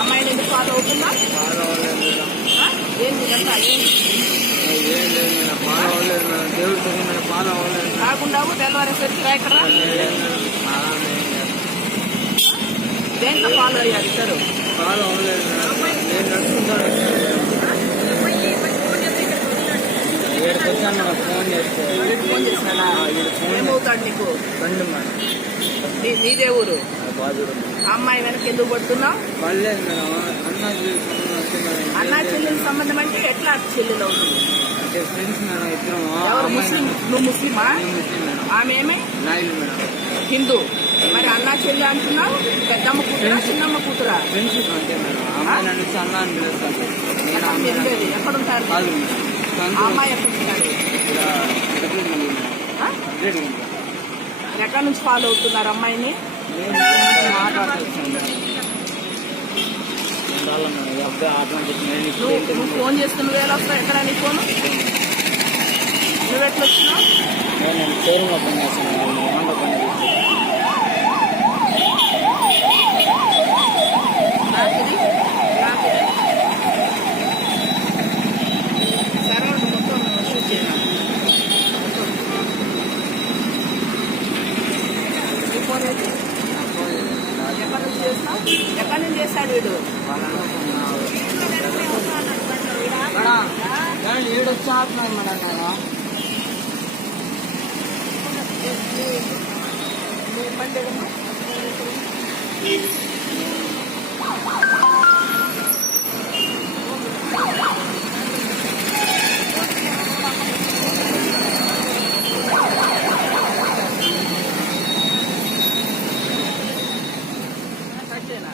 అమ్మాయిని ఎందుకు ఫాలో అవుతున్నా? ఫాలో అవ్వలేదు మేడం. ఏంటి ఇదంతా? ఏం లేదు మేడం, ఫాలో అవ్వలేదు మేడం. దేవుడి దగ్గర మేడం ఫాలో అవ్వలేదు. కాకుండా తెల్లవారేసరికి రైకరా దేంట్లో ఫాలో అయ్యారు ఇద్దరు? ఫాలో అవ్వలేదు మేడం. నేను నడుచుకుంటాను. వీడికి వచ్చాను మేడం, ఫోన్ చేస్తే. ఫోన్ చేసినా ఏమవుతాడు నీకు? బండి మేడం. నీదే ఊరు? బాధుడు. అమ్మాయి వెనక ఎందుకు పడుతున్నావు? పడలేదు మేడం. అన్నా చెల్లెల సంబంధం అంటే ఎట్లా చెల్లెలు అవుతుంది? అంటే ఫ్రెండ్స్ మేడం ఇద్దరం. ఎవరు ముస్లిం? నువ్వు ముస్లిమా? ముస్లిం మేడం. ఆమె ఏమే? నాయుడు మేడం. హిందూ. మరి అన్నా చెల్లి అంటున్నావు? పెద్దమ్మ కూతురా చిన్నమ్మ కూతురా? ఫ్రెండ్స్ అంతే మేడం. అమ్మాయి నన్ను అన్న అని పిలుస్తాను. నేను మీరు ఎక్కడుంటారు? కాదు ఆ అమ్మాయి ఎక్కడుంటారు? ఎక్కడి నుంచి ఫాలో అవుతున్నారు అమ్మాయిని? నువ్వు ఫోన్ చేస్తే నువ్వు ఎలా వస్తావు? ఎక్కడ నీ ఫోను? నువ్వెట్లా వచ్చినావు? రాత్రి సరౌండ్ మొత్తం షూట్ చేయాలి. నీ ఫోన్ అయితే ఎక్కడి నుంచి చేస్తావు? ఎక్కడి నుంచి చేస్తాడు వీడు? ఏడు వచ్చేస్తున్నాను మేడం. నేను బండి కట్టేనా?